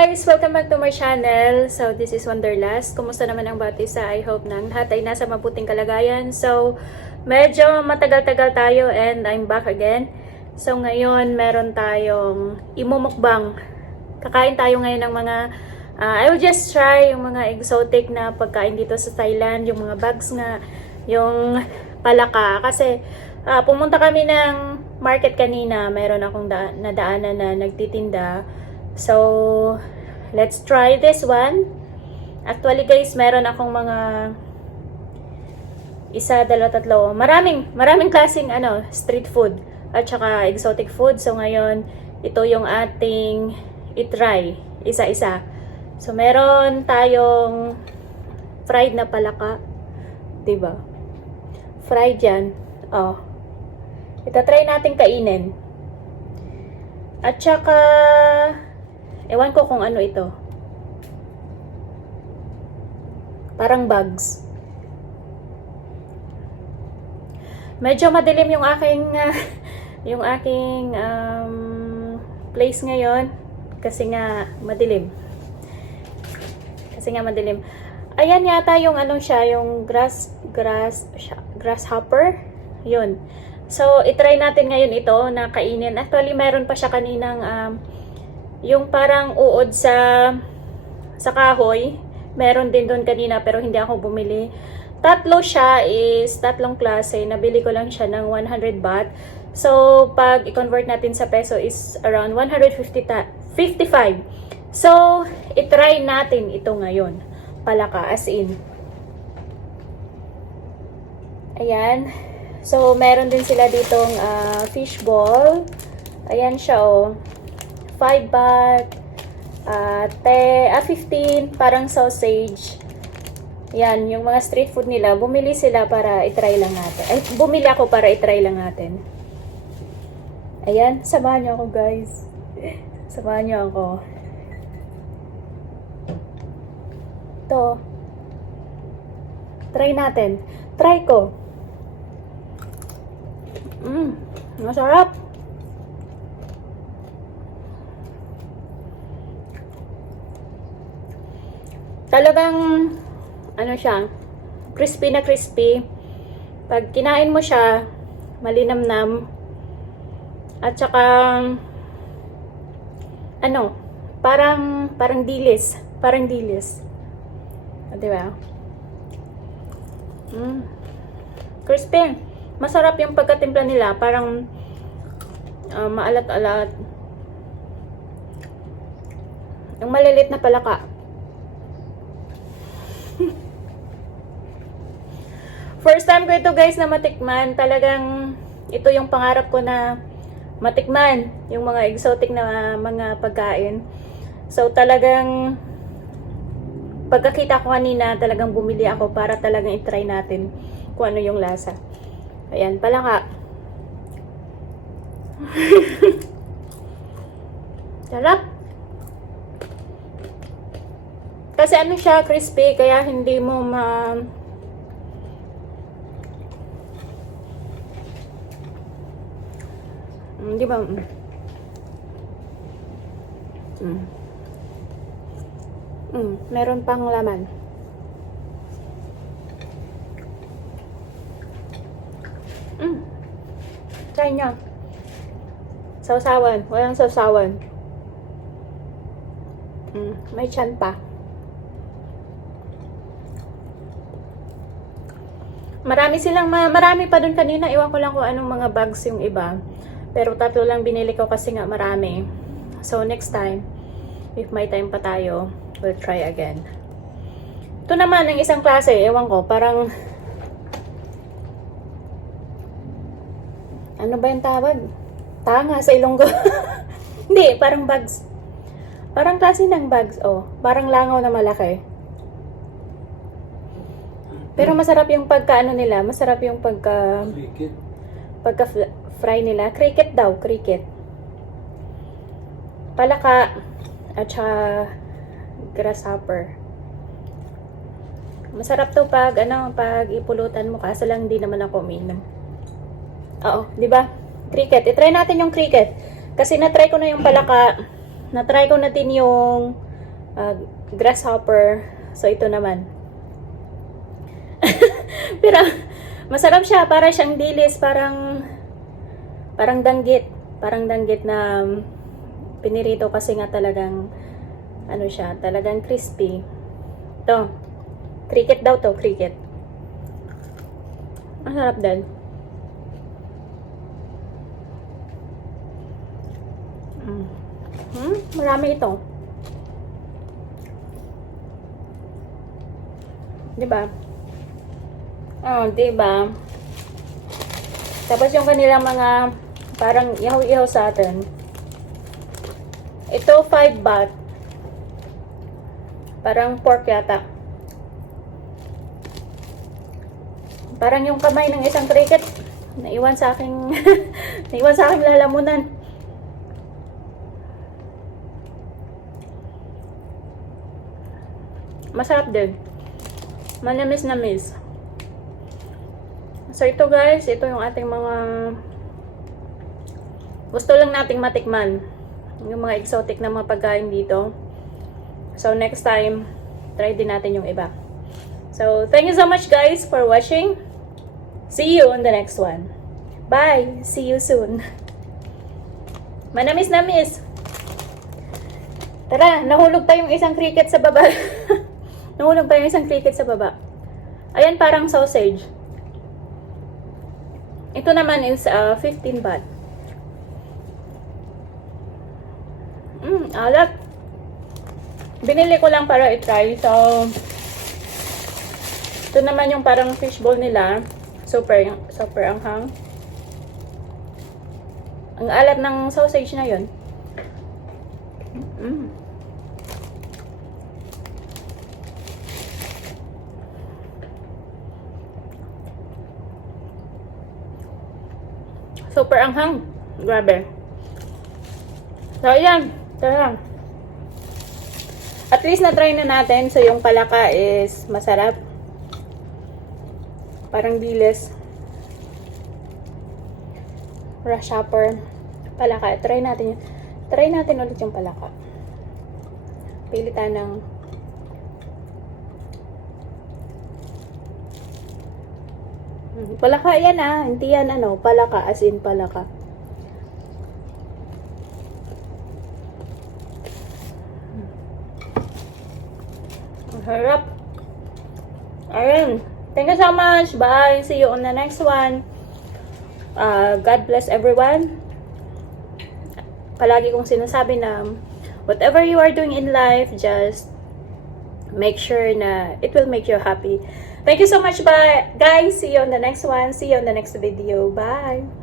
guys! Welcome back to my channel. So, this is Wanderlust. Kumusta naman ang bati sa I hope na lahat ay nasa mabuting kalagayan. So, medyo matagal-tagal tayo and I'm back again. So, ngayon meron tayong imumukbang. Kakain tayo ngayon ng mga I will just try yung mga exotic na pagkain dito sa Thailand. Yung mga bags nga, yung palaka. Kasi, pumunta kami ng market kanina. Meron akong nadaanan na nagtitinda. So, let's try this one. Actually guys, meron akong mga isa, dalawa, tatlo. Maraming klaseng street food at saka exotic food. So, ngayon, ito yung ating itry. Isa-isa. So, meron tayong fried na palaka. Diba? Fried yan. Oh. Ita-try natin kainin. At saka, ewan ko kung ano ito. Parang bugs. Medyo madilim yung aking place ngayon kasi nga madilim. Ayan yata yung yung grasshopper. Yun. So, itry natin ngayon ito na kainin. Actually, meron pa siya kaninang yung parang uod sa kahoy. Meron din doon kanina pero hindi ako bumili. Tatlo siya is tatlong klase. Nabili ko lang siya ng 100 baht. So, pag i-convert natin sa peso is around 155. So, itry natin ito ngayon. Palaka as in. Ayan. So, meron din sila ditong fish ball. Ayan siya oh. 5 baht, 15, parang sausage. Yan, yung mga street food nila, bumili sila para itry lang natin. Ay, bumili ako para itry lang natin. Ayan, samahan niyo ako guys. Samahan niyo ako. Ito. Try natin. Try ko. Masarap. Talagang, siya, crispy na crispy. Pag kinain mo siya, malinamnam. At saka, parang dilis. Parang dilis. Diba? Crispy. Masarap yung pagkatimpla nila. Parang, maalat-alat. Yung malilit na palaka. First time ko ito guys na matikman. Talagang ito yung pangarap ko na matikman. Yung mga exotic na mga pagkain. So talagang pagkakita ko kanina, talagang bumili ako para talagang itry natin kung ano yung lasa. Ayan, palaka. Sarap. Kasi siya, crispy, kaya hindi mo di ba? Meron pang laman. Try nyo. Sausawan. Walang sausawan. May tiyan pa. Marami pa dun kanina. Iwan ko lang kung anong mga bags yung iba. Pero tatlo lang binili ko kasi nga marami. So next time, if may time pa tayo, we'll try again. Ito naman ang isang klase. Ewan ko, parang ano ba yung tawag? Tanga sa Ilonggo. Hindi, parang bags. Parang klase ng bags. Oh, parang langaw na malaki. Pero masarap yung nila. Masarap yung fry nila. Cricket daw, cricket. Palaka at saka grasshopper. Masarap to pag ipulutan mo, kaso lang hindi naman ako uminom. Oo, di ba? Cricket. I-try natin yung cricket. Kasi na-try ko na yung palaka. Na-try ko na din yung grasshopper. So, ito naman. Pero, masarap siya. Para siyang dilis. Parang danggit. Parang danggit na pinirito kasi nga talagang ano siya, talagang crispy. Ito. Cricket daw to, cricket. Ang sarap din. Marami ito. Diba? Oh, diba? Tapos yung kanilang mga parang ihaw-ihaw sa atin. Ito 5 baht. Parang pork yata. Parang yung kamay ng isang cricket naiwan sa aking naiwan sa aking lalamunan. Masarap din. Manamis-namis. So ito guys, ito yung ating mga gusto lang nating matikman. Yung mga exotic na mga pagkain dito. So next time, try din natin yung iba. So thank you so much guys for watching. See you on the next one. Bye! See you soon. Manamis-namis. Tara, nahulog pa yung isang cricket sa baba. Nahulog pa yung isang cricket sa baba. Ayan, parang sausage. Ito naman is 15 baht. Alat. Binili ko lang para i-try. So, ito naman yung parang fishball nila. Super anghang. Ang alat ng sausage na yun. Super anghang. Grabe. So, ayan. Tara. At least na-try na natin. So, yung palaka is masarap. Parang dilis. Grasshopper. Palaka. Try natin yun. Try natin ulit yung palaka. Pili tayo ng palaka yan hindi yan palaka as in palaka. Ang harap. Ayun. Thank you so much. Bye. See you on the next one. God bless everyone. Palagi kong sinasabi na whatever you are doing in life, just make sure na it will make you happy. Thank you so much, bye guys. See you on the next one. See you on the next video. Bye.